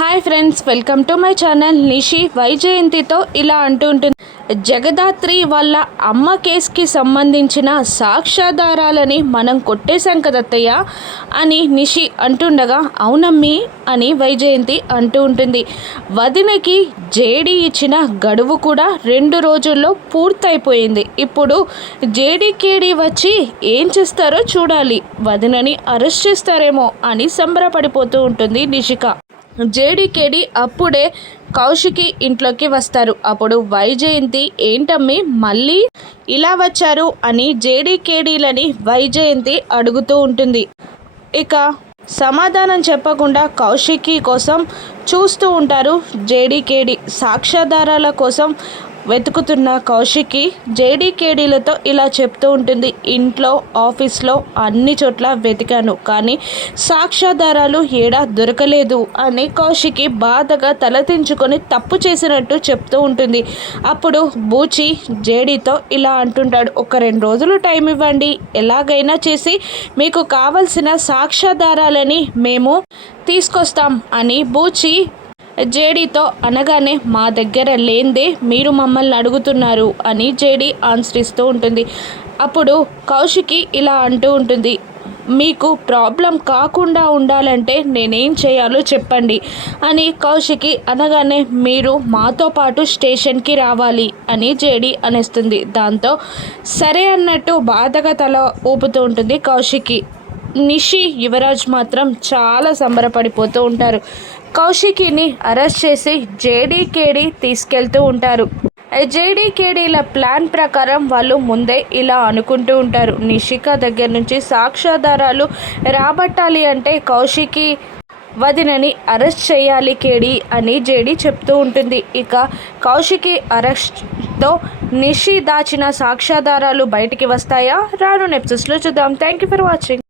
Hi friends welcome to my channel Nishi వైజయంతితో ఇలా అంటూ ఉంటుంది. జగదాత్రి వాళ్ళ అమ్మ కేసుకి సంబంధించిన సాక్ష్యాధారాలని మనం కొట్టేశాం కదత్తయ్య అని నిషి అంటుండగా అవునమ్మి అని వైజయంతి అంటూ ఉంటుంది. వదినకి జేడీ ఇచ్చిన గడువు కూడా రెండు రోజుల్లో పూర్తయిపోయింది. ఇప్పుడు జేడీ కేడీ వచ్చి ఏం చేస్తారో చూడాలి. వదినని అరెస్ట్ చేస్తారేమో అని సంబరపడిపోతూ ఉంటుంది నిషిక. జేడీకేడి అప్పుడే కౌశికి ఇంట్లోకి వస్తారు. అప్పుడు వైజయంతి ఏంటమ్మి మళ్ళీ ఇలా వచ్చారు? అని జేడీకేడీలని వైజయంతి అడుగుతూ ఉంటుంది. ఇక సమాధానం చెప్పకుండా కౌశికి కోసం చూస్తూ ఉంటారు జేడీకేడి. సాక్ష్యాధారాల కోసం వెతుకుతున్న కౌశికి జేడీకేడీలతో ఇలా చెప్తూ ఉంటుంది ఇంట్లో ఆఫీస్లో అన్ని చోట్ల వెతికాను కానీ సాక్ష్యాధారాలు ఏడా దొరకలేదు అని కౌశికి బాధగా తలదించుకొని తప్పు చేసినట్టు చెప్తూ ఉంటుంది. అప్పుడు బూచి జేడీతో ఇలా అంటుంటాడు ఒక రెండు రోజులు టైం ఇవ్వండి ఎలాగైనా చేసి మీకు కావలసిన సాక్ష్యాధారాలని మేము తీసుకొస్తాం అని బూచి జేడీతో అనగానే మా దగ్గర లేందే మీరు మమ్మల్ని అడుగుతున్నారు అని జేడీ ఆన్సర్ ఇస్తూ ఉంటుంది. అప్పుడు కౌశికి ఇలా అంటూ ఉంటుంది. మీకు ప్రాబ్లం కాకుండా ఉండాలంటే నేనేం చేయాలో చెప్పండి అని కౌశికి అనగానే మీరు మాతో పాటు స్టేషన్కి రావాలి అని జేడి అనేస్తుంది. దాంతో సరే అన్నట్టు బాధగా తల ఊపుతూ ఉంటుంది కౌశికి. నిషి యువరాజ్ మాత్రం చాలా సంబరపడిపోతూ ఉంటారు. కౌశికిని అరెస్ట్ చేసి జేడీకేడి తీసుకెళ్తూ ఉంటారు. జేడీకేడీల ప్లాన్ ప్రకారం వాళ్ళు ముందే ఇలా అనుకుంటూ ఉంటారు. నిషిక దగ్గర నుంచి సాక్ష్యాధారాలు రాబట్టాలి అంటే కౌశికి వదినని అరెస్ట్ చేయాలి కేడి అని జేడి చెప్తూ ఉంటుంది. ఇక కౌశికి అరెస్ట్తో నిషి దాచిన సాక్ష్యాధారాలు బయటికి వస్తాయా? రాను నెప్సెస్లో చూద్దాం. Thank you for watching.